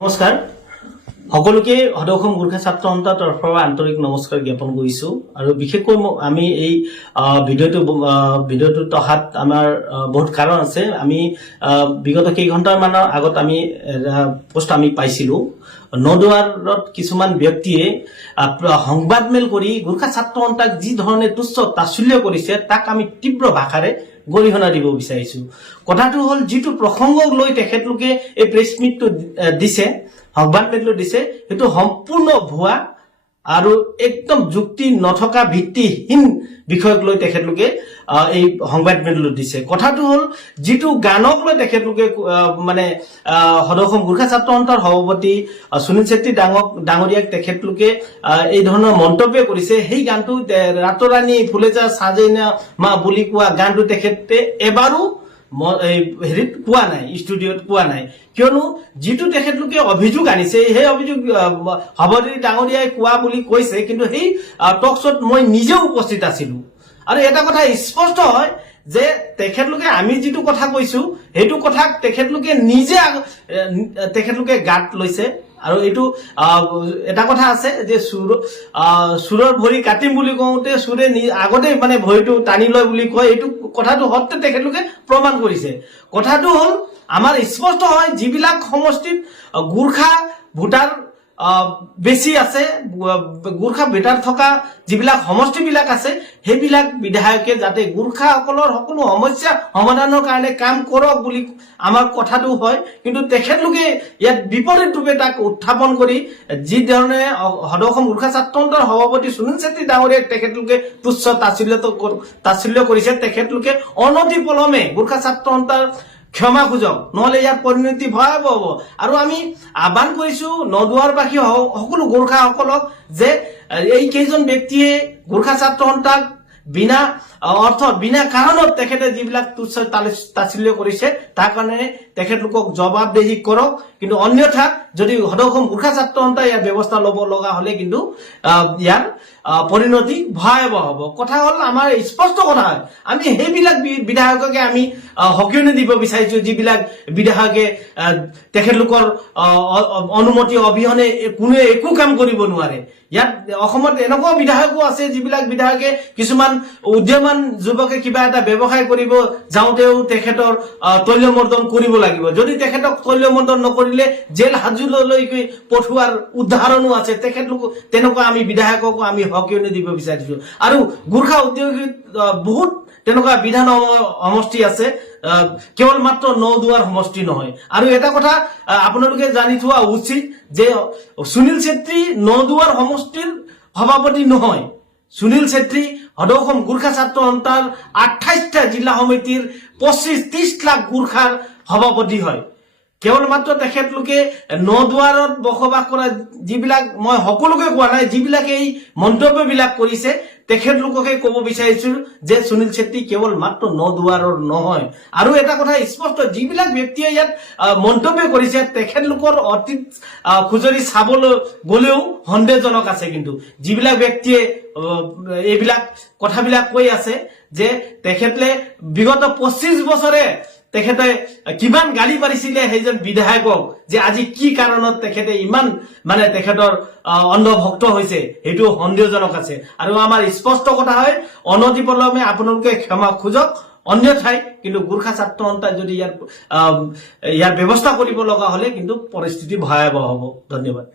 নমস্কাৰ সকলোকে সদৌ মূৰ্খা ছাত্ৰ সন্থাৰ তৰফৰ পৰা আন্তৰিক নমস্কাৰ জ্ঞাপন কৰিছো আৰু বিশেষকৈ আমি এই ভিডিঅ'টো অহাত আমাৰ বহুত কাৰণ আছে। আমি বিগত কেইঘণ্টাৰ মানৰ আগত আমি পোষ্ট আমি পাইছিলো নদুৱাৰত কিছুমান ব্যক্তিয়ে সংবাদমেল কৰি গোৰ্খা ছাত্ৰ সন্থাক যি ধৰণে তুচ্ছ তাচ্ছিল্য কৰিছে তাক আমি তীব্ৰ ভাষাৰে গৰিহণা দিব বিচাৰিছো। কথাটো হল যিটো প্ৰসংগক লৈ তেখেতলোকে এই প্ৰেছ মিটটো দিছে, সংবাদমেলটো দিছে, সেইটো সম্পূৰ্ণ ভুৱা আৰু একদম যুক্তি নথকা ভিত্তিহীন বিষয়ক লৈ তেখেতলোকে এই সংবাদমেলটো দিছে। কথাটো হল যিটো গানক লৈ তেখেতলোকে মানে সদৌ গোৰ্খা ছাত্ৰ সন্থাৰ সভাপতি সুনীল চেত্ৰী ডাঙৰীয়াক তেখেতলোকে এই ধৰণৰ মন্তব্য কৰিছে, সেই গানটো ৰাতৰাণী ফুলেজা সাজেনা মা বুলি কোৱা গানটো তেখেতে এবাৰো হেৰিত পোৱা নাই, ষ্টুডিঅ'ত পোৱা নাই। কিয়নো যিটো তেখেতলোকে অভিযোগ আনিছে সেই অভিযোগ সভাপতি ডাঙৰীয়াই কোৱা বুলি কৈছে, কিন্তু সেই টক শ্ব'ত মই নিজেও উপস্থিত আছিলো। আৰু এটা কথা স্পষ্ট হয় যে তেখেতলোকে আমি যিটো কথা কৈছো সেইটো কথা তেখেতলোকে নিজে তেখেতলোকে গাত লৈছে। আৰু এইটো এটা কথা আছে যে চুৰৰ ভৰি কাটিম বুলি কওঁতে চুৰে আগতে মানে ভৰিটো টানি লয় বুলি কয়, এইটো কথাটো সত্য তেখেতলোকে প্ৰমাণ কৰিছে। কথাটো হল আমাৰ স্পষ্ট হয় যিবিলাক সমষ্টিত গোৰ্খা ভোটাৰ বেছি আছে, গোৰ্খা ভোটাৰ থকা যিবিলাক সমষ্টিবিলাক আছে সেইবিলাক বিধায়কে যাতে গোৰ্খাসকলৰ সকলো সমস্যা সমাধানৰ কাৰণে কাম কৰক বুলি আমাৰ কথাটো হয়, কিন্তু তেখেতলোকে ইয়াত বিপৰীত ৰূপে তাক উত্থাপন কৰি যি ধৰণে সদৌ গোৰ্খা ছাত্ৰ সন্থাৰ সভাপতি সুনীল চেত্ৰী ডাঙৰীয়াক তেখেতলোকে তুচ্ছ তাচ্ছিল্য কৰিছে। তেখেতলোকে অনতি পলমে গোৰ্খা ছাত্ৰ সন্থাৰ ক্ষমা খুজক, নহলে ইয়াৰ পৰিণতি ভয়াবহ হ'ব। আৰু আমি আহ্বান কৰিছো নদুৱাৰবাসী সকলো গোৰ্খাসকলক যে এই কেইজন ব্যক্তিয়ে গোৰ্খা ছাত্ৰ সন্থাক বিনা অৰ্থত বিনা কাৰণত তেখেতে যিবিলাক তুচ্ছ তাচ্ছিল্য কৰিছে তাৰ কাৰণে তেখেতলোকক জবাবদেহি কৰক, কিন্তু অন্যথা যদি সদৌ গোৰ্খা ছাত্ৰ সন্থাই ইয়াৰ ব্যৱস্থা ল'ব লগা হলে কিন্তু ইয়াৰ পৰিণতি ভয়াবহ হ'ব। কথা হল আমাৰ স্পষ্ট কথা হয়, আমি সেইবিলাক বিধায়ককে আমি সকিয়নি দিব বিচাৰিছো যিবিলাক বিধায়কে তেখেতলোকৰ অনুমতি অবিহনে কোনোৱে একো কাম কৰিব নোৱাৰে। ইয়াত অসমত এনেকুৱা বিধায়কো আছে যিবিলাক বিধায়কে কিছুমান উদীয়মান যুৱকে কিবা এটা ব্যৱসায় কৰিব যাওঁতেও তেখেতৰ তৈলমৰ্দন কৰিব লাগিব। যদি তেখেতক তৈলমৰ্দন নকৰিলে জেল হাজোৰলৈকে পঠোৱাৰ উদাহৰণো আছে। তেখেতলোক তেনেকুৱা আমি বিধায়ককো আমি সকিয়নি দিব বিচাৰিছো। আৰু গোৰ্খা উদ্যোগীত বহুত তেনেকুৱা বিধান সমষ্টি আছে, কেৱল মাত্ৰ নদুৱাৰ সমষ্টি নহয়। আৰু এটা কথা আপোনালোকে জানি থোৱা উচিত যে সুনীল চেত্ৰী নদুৱাৰ সমষ্টিৰ সভাপতি নহয়। সুনীল চেত্ৰী সদৌ গোৰ্খা ছাত্ৰ সন্থাৰ 28টা জিলা সমিতিৰ 25-30 লাখ গোৰ্খাৰ সভাপতি হয়। কেৱল মাত্ৰ তেখেতলোকে নদুৱাৰত বসবাস কৰা যিবিলাক, মই সকলোকে কোৱা নাই, যিবিলাকে এই মন্তব্যবিলাক কৰিছে তেখেতলোককে ক'ব বিচাৰিছো যে সুনীল চেত্ৰী কেৱল মাত্ৰ নদুৱাৰৰ নহয়। আৰু এটা কথা স্পষ্ট, যিবিলাক ব্যক্তিয়ে ইয়াত মন্তব্য কৰিছে তেখেতলোকৰ অতীত খুজৰি চাবলৈ গলেও সন্দেহজনক আছে। কিন্তু যিবিলাক ব্যক্তিয়ে এইবিলাক কথাবিলাক কৈ আছে যে তেখেতে বিগত 25 বছৰে তেখেতে কিমান গালি পাৰিছিলে সেইজন বিধায়কক, যে আজি কি কাৰণত তেখেতে ইমান মানে তেখেতৰ অন্ধভক্ত হৈছে, সেইটো সন্দেহজনক আছে। আৰু আমাৰ স্পষ্ট কথা হয়, অনতি পলমে আপোনালোকে ক্ষমা খুজক, অন্যথাই কিন্তু গোৰ্খা ছাত্ৰ সন্থাই যদি ইয়াৰ ব্যৱস্থা কৰিব লগা হলে কিন্তু পৰিস্থিতি ভয়াবহ হ'ব। ধন্যবাদ।